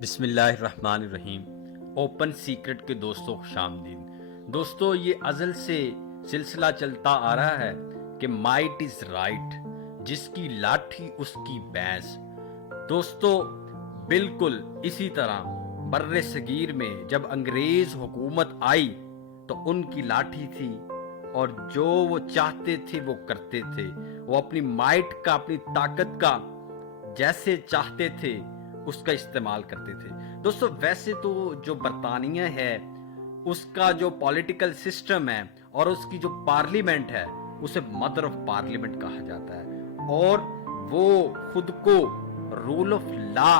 بسم اللہ الرحمن الرحیم۔ اوپن سیکرٹ کے دوستوں خوش آمدید۔ دوستو، یہ ازل سے سلسلہ چلتا آ رہا ہے کہ مائٹ از رائٹ، جس کی لاٹھی اس کی بھینس۔ دوستو، بالکل اسی طرح بر صغیر میں جب انگریز حکومت آئی تو ان کی لاٹھی تھی، اور جو وہ چاہتے تھے وہ کرتے تھے۔ وہ اپنی مائٹ کا، اپنی طاقت کا جیسے چاہتے تھے اس کا استعمال کرتے تھے۔ دوستو، ویسے تو جو برطانیہ ہے اس کا جو پولیٹیکل سسٹم ہے اور اس کی جو پارلیمنٹ ہے اسے مدر آف پارلیمنٹ کہا جاتا ہے، اور وہ خود کو رول آف لا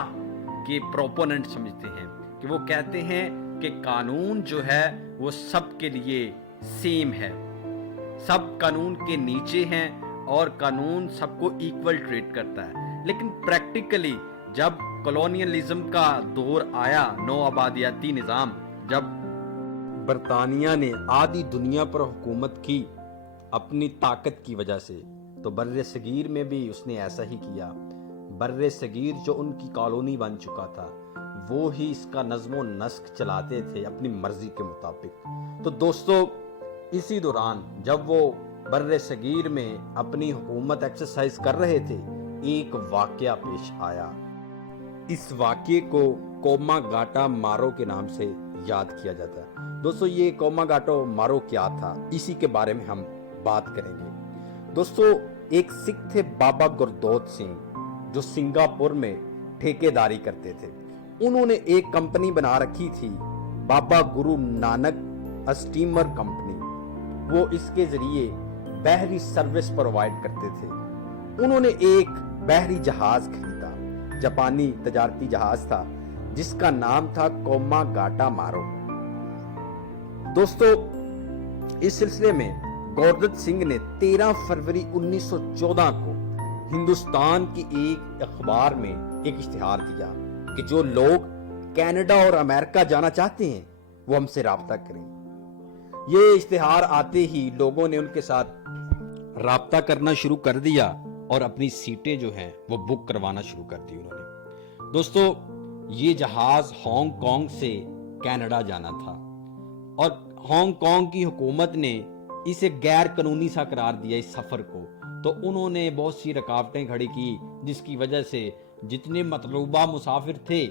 کے پروپوننٹ سمجھتے ہیں، کہ وہ کہتے ہیں کہ قانون جو ہے وہ سب کے لیے سیم ہے، سب قانون کے نیچے ہیں اور قانون سب کو ایکول ٹریٹ کرتا ہے۔ لیکن پریکٹیکلی جب کولونیلزم کا دور آیا، نو آبادیاتی نظام، جب برطانیہ نے آدھی دنیا پر حکومت کی اپنی طاقت کی وجہ سے، تو بر صغیر میں بھی اس نے ایسا ہی کیا۔ بر صغیر جو ان کی کالونی بن چکا تھا وہ ہی اس کا نظم و نسق چلاتے تھے اپنی مرضی کے مطابق۔ تو دوستو، اسی دوران جب وہ بر صغیر میں اپنی حکومت ایکسرسائز کر رہے تھے، ایک واقعہ پیش آیا۔ اس واقعے کو کوما گاٹا مارو کے نام سے یاد کیا جاتا ہے۔ دوستو، یہ کوما گاٹا مارو کیا تھا، اسی کے بارے میں ہم بات کریں گے۔ دوستو، ایک سکھ تھے بابا گردوت سنگھ، جو سنگاپور میں ٹھیکیداری کرتے تھے۔ انہوں نے ایک کمپنی بنا رکھی تھی، بابا گرو نانک اسٹیمر کمپنی۔ وہ اس کے ذریعے بحری سروس پرووائڈ کرتے تھے۔ انہوں نے ایک بحری جہاز خریدا، جاپانی تجارتی جہاز تھا جس کا نام تھا کوما گاٹا مارو۔ دوستو، اس سلسلے میں گوردت سنگھ نے 13 فروری 1914 کو ہندوستان کی ایک اخبار میں ایک اشتہار دیا کہ جو لوگ کینیڈا اور امریکہ جانا چاہتے ہیں وہ ہم سے رابطہ کریں۔ یہ اشتہار آتے ہی لوگوں نے ان کے ساتھ رابطہ کرنا شروع کر دیا اور اپنی سیٹیں جو ہیں وہ بک کروانا شروع کر دی انہوں نے۔ دوستو، یہ جہاز ہانگ کانگ سے کینیڈا جانا تھا، اور ہانگ کانگ کی حکومت نے اسے غیر قانونی سا قرار دیا اس سفر کو۔ تو انہوں نے بہت سی رکاوٹیں کھڑی کی، جس کی وجہ سے جتنے مطلوبہ مسافر تھے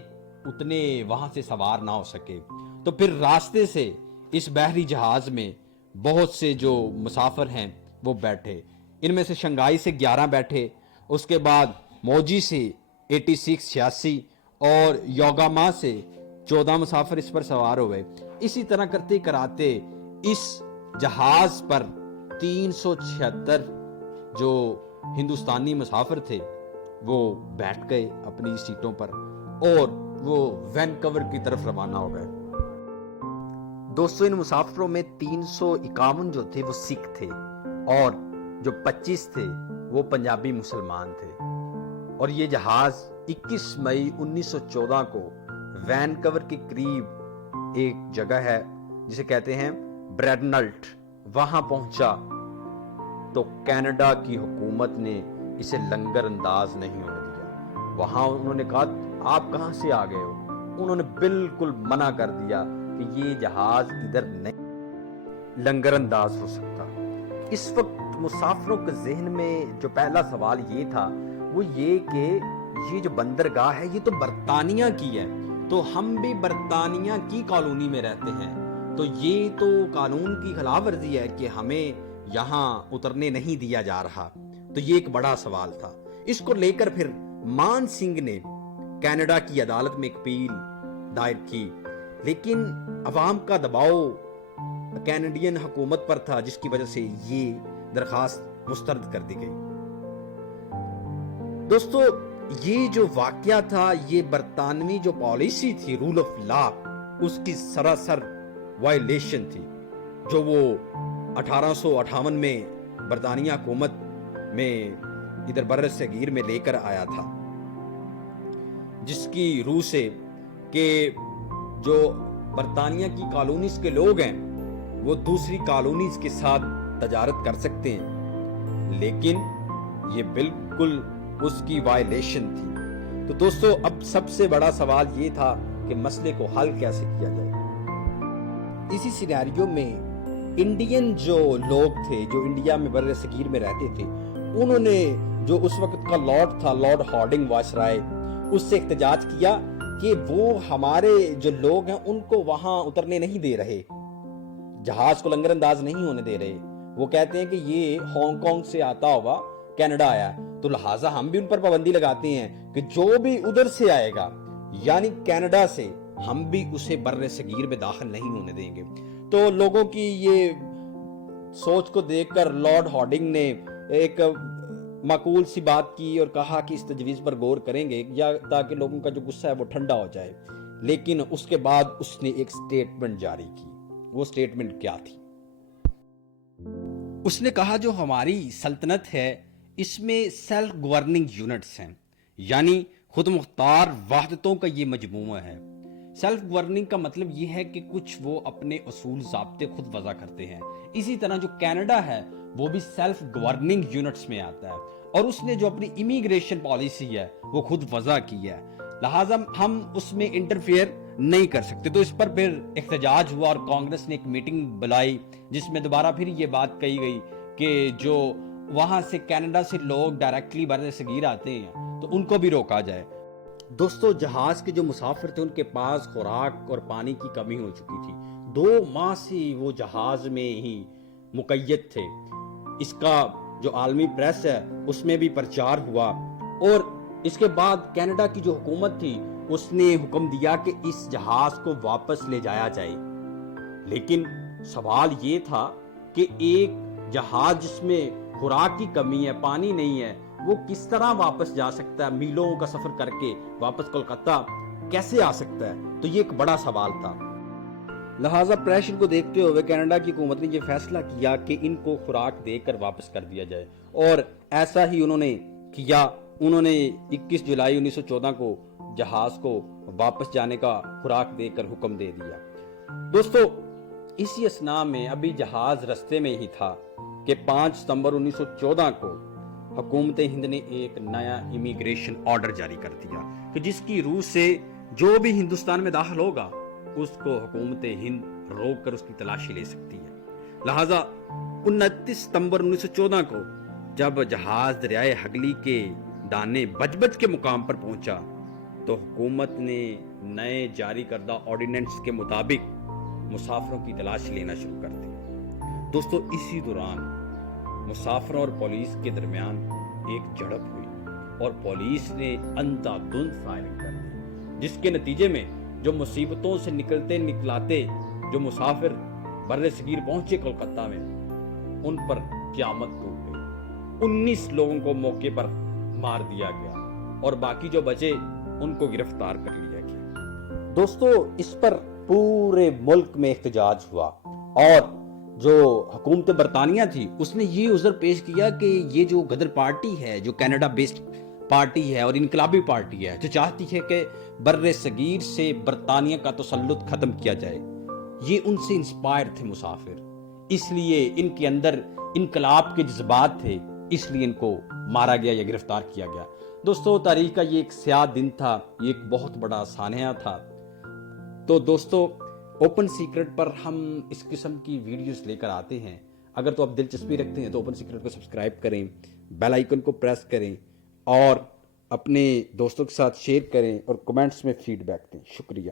اتنے وہاں سے سوار نہ ہو سکے۔ تو پھر راستے سے اس بحری جہاز میں بہت سے جو مسافر ہیں وہ بیٹھے۔ ان میں سے شنگھائی سے 11 بیٹھے، اس کے بعد موجی سے 86 اور یوگاما سے 14 مسافر اس پر سوار ہوئے۔ اسی طرح کرتے کراتے اس جہاز پر 376 جو ہندوستانی مسافر تھے وہ بیٹھ گئے اپنی سیٹوں پر، اور وہ وینکوور کی طرف روانہ ہو گئے۔ دوستو، ان مسافروں میں 351 جو تھے وہ سکھ تھے، اور جو 25 تھے وہ پنجابی مسلمان تھے۔ اور یہ جہاز 21 مئی 1914 کو وینکوور کے قریب ایک جگہ ہے جسے کہتے ہیں بریڈنلٹ، وہاں پہنچا تو کینیڈا کی حکومت نے اسے لنگر انداز نہیں ہونے دیا۔ وہاں انہوں نے کہا، آپ کہاں سے آ گئے ہو؟ انہوں نے بالکل منع کر دیا کہ یہ جہاز ادھر نہیں لنگر انداز ہو سکتا۔ اس وقت مسافروں کے ذہن میں جو پہلا سوال یہ تھا وہ یہ کہ یہ جو بندرگاہ ہے یہ تو برطانیہ کی ہے، تو ہم بھی برطانیہ کی کالونی میں رہتے ہیں، تو یہ تو قانون کی خلاف ورزی ہے کہ ہمیں یہاں اترنے نہیں دیا جا رہا۔ تو یہ ایک بڑا سوال تھا۔ اس کو لے کر پھر مان سنگھ نے کینیڈا کی عدالت میں ایک اپیل دائر کی، لیکن عوام کا دباؤ کینیڈین حکومت پر تھا، جس کی وجہ سے یہ درخواست مسترد کر دی گئی۔ دوستو، یہ جو واقعہ تھا یہ برطانوی جو پالیسی تھی رول آف لا، اس کی سراسر وائلیشن تھی، جو وہ 1858 میں برطانیہ حکومت میں ادھر بر صغیر میں لے کر آیا تھا، جس کی روح سے کہ جو برطانیہ کی کالونیز کے لوگ ہیں وہ دوسری کالونیز کے ساتھ تجارت کر سکتے ہیں، لیکن یہ بالکل اس کی وائلیشن تھی۔ تو دوستو اب سب سے بڑا سوال یہ تھا کہ مسئلے کو حل کیسے کیا جائے۔ اسی سینیریو میں انڈین جو لوگ تھے، جو انڈیا میں بر صغیر میں رہتے تھے، انہوں نے جو اس وقت کا لارڈ تھا، لارڈ ہارڈنگ وائسرائے، اس سے احتجاج کیا کہ وہ ہمارے جو لوگ ہیں ان کو وہاں اترنے نہیں دے رہے، جہاز کو لنگر انداز نہیں ہونے دے رہے۔ وہ کہتے ہیں کہ یہ ہانگ کانگ سے آتا ہوگا کینیڈا آیا، تو لہٰذا ہم بھی ان پر پابندی لگاتے ہیں کہ جو بھی ادھر سے آئے گا یعنی کینیڈا سے، ہم بھی اسے بر صغیر میں داخل نہیں ہونے دیں گے۔ تو لوگوں کی یہ سوچ کو دیکھ کر لارڈ ہارڈنگ نے ایک معقول سی بات کی اور کہا کہ اس تجویز پر غور کریں گے یا تاکہ لوگوں کا جو غصہ ہے وہ ٹھنڈا ہو جائے۔ لیکن اس کے بعد اس نے ایک سٹیٹمنٹ جاری کی۔ وہ سٹیٹمنٹ کیا تھی؟ اس نے کہا جو ہماری سلطنت ہے اس میں سیلف گورننگ یونٹس ہیں، یعنی خود مختار وحدتوں کا یہ مجموعہ ہے۔ سیلف گورننگ کا مطلب یہ ہے کہ کچھ وہ اپنے اصول ضابطے خود وضع کرتے ہیں۔ اسی طرح جو کینیڈا ہے وہ بھی سیلف گورننگ یونٹس میں آتا ہے، اور اس نے جو اپنی امیگریشن پالیسی ہے وہ خود وضع کی ہے، لہٰذا ہم اس میں انٹرفیئر نہیں کر سکتے۔ تو اس پر پھر احتجاج ہوا اور کانگریس نے ایک میٹنگ بلائی جس میں دوبارہ پھر یہ بات کہی گئی کہ جو وہاں سے کینیڈا سے لوگ ڈائریکٹلی بر صغیر آتے ہیں تو ان کو بھی روکا جائے۔ دوستو جہاز کے جو مسافر تھے ان کے پاس خوراک اور پانی کی کمی ہو چکی تھی، 2 ماہ سے وہ جہاز میں ہی مقید تھے۔ اس کا جو عالمی پریس ہے اس میں بھی پرچار ہوا، اور اس کے بعد کینیڈا کی جو حکومت تھی اس نے حکم دیا کہ اس جہاز کو واپس لے جایا جائے۔ لیکن سوال یہ تھا کہ ایک جہاز جس میں خوراک کی کمی ہے، پانی نہیں ہے، وہ کس طرح واپس جا سکتا ہے؟ میلوں کا سفر کر کے واپس کولکتہ کیسے آ سکتا ہے؟ تو یہ ایک بڑا سوال تھا۔ لہٰذا پریشر کو دیکھتے ہوئے کینیڈا کی حکومت نے یہ فیصلہ کیا کہ ان کو خوراک دے کر واپس کر دیا جائے، اور ایسا ہی انہوں نے کیا۔ انہوں نے 21 جولائی 1914 کو جہاز کو واپس جانے کا خوراک دے کر حکم دے دیا۔ دوستو اسی اثناء میں ابھی جہاز رستے میں ہی تھا کہ 5 ستمبر 1914 کو حکومت ہند نے ایک نیا امیگریشن آرڈر جاری کر دیا کہ جس کی روح سے جو بھی ہندوستان میں داخل ہوگا اس کو حکومت ہند روک کر اس کی تلاشی لے سکتی ہے۔ لہٰذا 29 ستمبر 1914 کو جب جہاز دریائے ہگلی کے دانے بج بج کے مقام پر پہنچا تو حکومت نے نئے جاری کردہ آرڈیننس کے مطابق مسافروں کی تلاشی لینا شروع کر دی۔ دوستو اسی دوران مسافروں اور پولیس کے درمیان ایک جھڑپ ہوئی اور پولیس نے اندھا دھند فائرنگ کر دی، جس کے نتیجے میں جو مصیبتوں سے نکلتے نکلاتے جو مسافر بر صغیر پہنچے کولکتہ میں، ان پر قیامت ٹوٹ گئی۔ 19 لوگوں کو موقع پر مار دیا گیا اور باقی جو بچے ان کو گرفتار کر لیا گیا۔ دوستو اس پر پورے ملک میں احتجاج ہوا، اور جو حکومت برطانیہ تھی اس نے یہ عذر پیش کیا کہ یہ جو غدر پارٹی ہے، جو کینیڈا بیسڈ پارٹی ہے اور انقلابی پارٹی ہے، جو چاہتی ہے کہ بر صغیر سے برطانیہ کا تسلط ختم کیا جائے، یہ ان سے انسپائر تھے مسافر، اس لیے ان کے اندر انقلاب کے جذبات تھے، اس لیے ان کو مارا گیا یا گرفتار کیا گیا۔ دوستو تاریخ کا یہ ایک سیاہ دن تھا، یہ ایک بہت بڑا سانحہ تھا۔ تو دوستو اوپن سیکرٹ پر ہم اس قسم کی ویڈیوز لے کر آتے ہیں، اگر تو آپ دلچسپی رکھتے ہیں تو اوپن سیکرٹ کو سبسکرائب کریں، بیل آئیکن کو پریس کریں اور اپنے دوستوں کے ساتھ شیئر کریں اور کمنٹس میں فیڈ بیک دیں۔ شکریہ۔